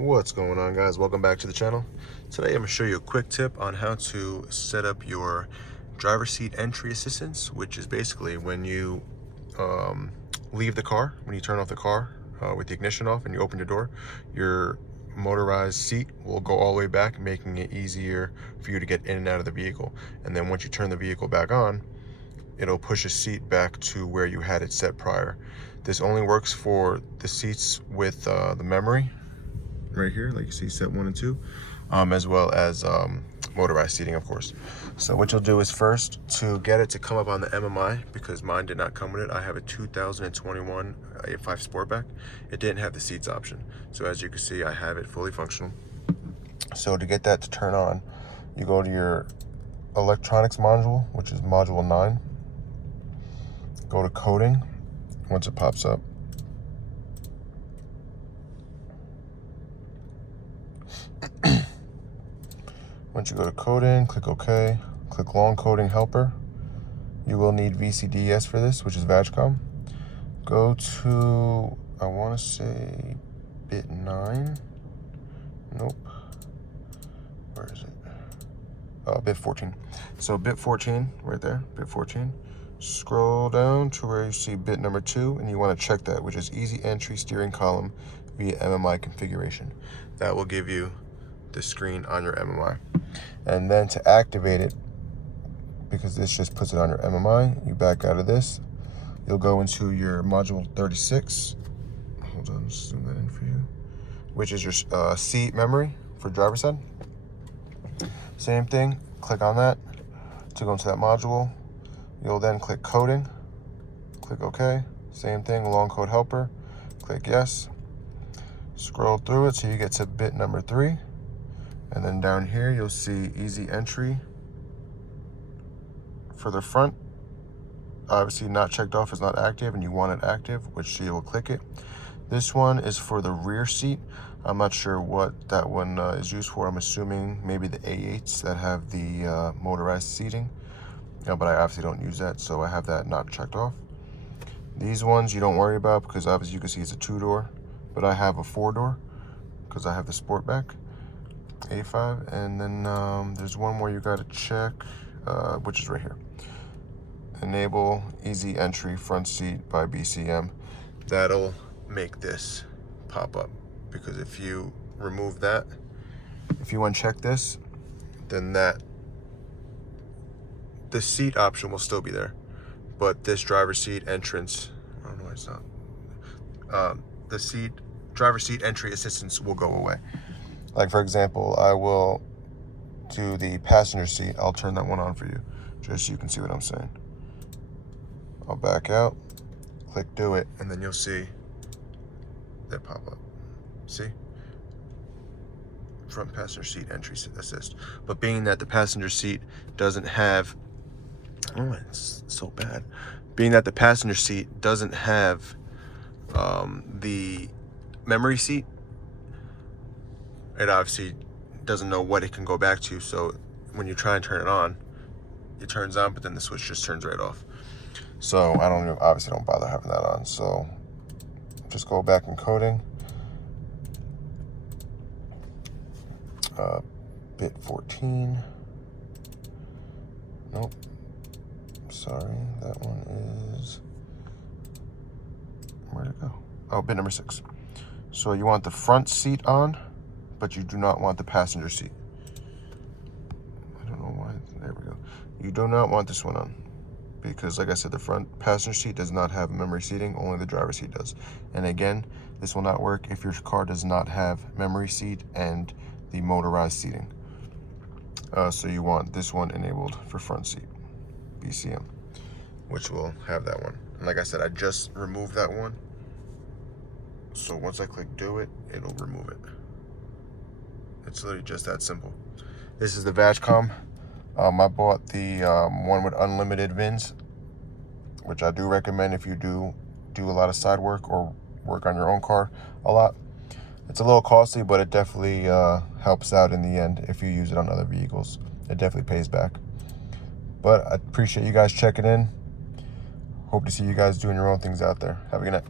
What's going on, guys? Welcome back to the channel. Today I'm going to show you a quick tip on how to set up your driver's seat entry assistance, which is basically when you leave the car, when you turn off the car with the ignition off and you open your door, your motorized seat will go all the way back, making it easier for you to get in and out of the vehicle. And then once you turn the vehicle back on, it'll push a seat back to where you had it set prior. This only works for the seats with the memory right here, like you see, set 1 and 2, as well as motorized seating, of course. So what you'll do is first, to get it to come up on the MMI, because mine did not come with it, I have a 2021 A5 Sportback. It didn't have the seats option. So as you can see, I have it fully functional. So to get that to turn on, you go to your electronics module, which is module 9. Go to coding once it pops up. Once you go to coding, click OK, click long coding helper. You will need VCDS for this, which is VAGCOM. Go to, I want to say B9. Nope. Where is it? Oh, bit 14. So bit 14, right there, bit 14. Scroll down to where you see bit number 2, and you want to check that, which is easy entry steering column via MMI configuration. That will give you the screen on your MMI. And then to activate it, because this just puts it on your MMI, you back out of this. You'll go into your module 36. Hold on, just zoom that in for you. Which is your seat memory for driver's side. Same thing, click on that to go into that module. You'll then click coding, click OK. Same thing, long code helper, click yes. Scroll through it till you get to bit number 3. And then down here, you'll see easy entry for the front. Obviously not checked off, is not active, and you want it active, which you will click it. This one is for the rear seat. I'm not sure what that one is used for. I'm assuming maybe the A8s that have the motorized seating, but I obviously don't use that, so I have that not checked off. These ones you don't worry about because obviously you can see it's a 2-door, but I have a 4-door because I have the Sportback A5. And then there's one more you got to check, which is right here. Enable easy entry front seat by BCM. That'll make this pop up, because if you remove that, if you uncheck this, then the seat option will still be there, but this driver's seat entrance, I don't know why it's not, the driver's seat entry assistance will go away. Like for example, I will do the passenger seat. I'll turn that one on for you, just so you can see what I'm saying. I'll back out, click do it, and then you'll see that pop up. See? Front passenger seat entry assist. But being that the passenger seat doesn't have, oh, it's so bad. Being that the passenger seat doesn't have the memory seat, it obviously doesn't know what it can go back to. So when you try and turn it on, it turns on, but then the switch just turns right off. So I obviously don't bother having that on. So just go back in coding. Bit 14. Nope. Sorry, that one is, where'd it go? Oh, bit number 6. So you want the front seat on, but you do not want the passenger seat. I don't know why. There we go. You do not want this one on, because like I said, the front passenger seat does not have memory seating, only the driver's seat does. And again, this will not work if your car does not have memory seat and the motorized seating. So you want this one enabled for front seat, BCM, which will have that one. And like I said, I just removed that one. So once I click do it, it'll remove it. It's literally just that simple. This is the VAGCOM. I bought the one with unlimited VINs, which I do recommend if you do a lot of side work or work on your own car a lot. It's a little costly, but it definitely helps out in the end if you use it on other vehicles. It definitely pays back. But I appreciate you guys checking in. Hope to see you guys doing your own things out there. Have a good night.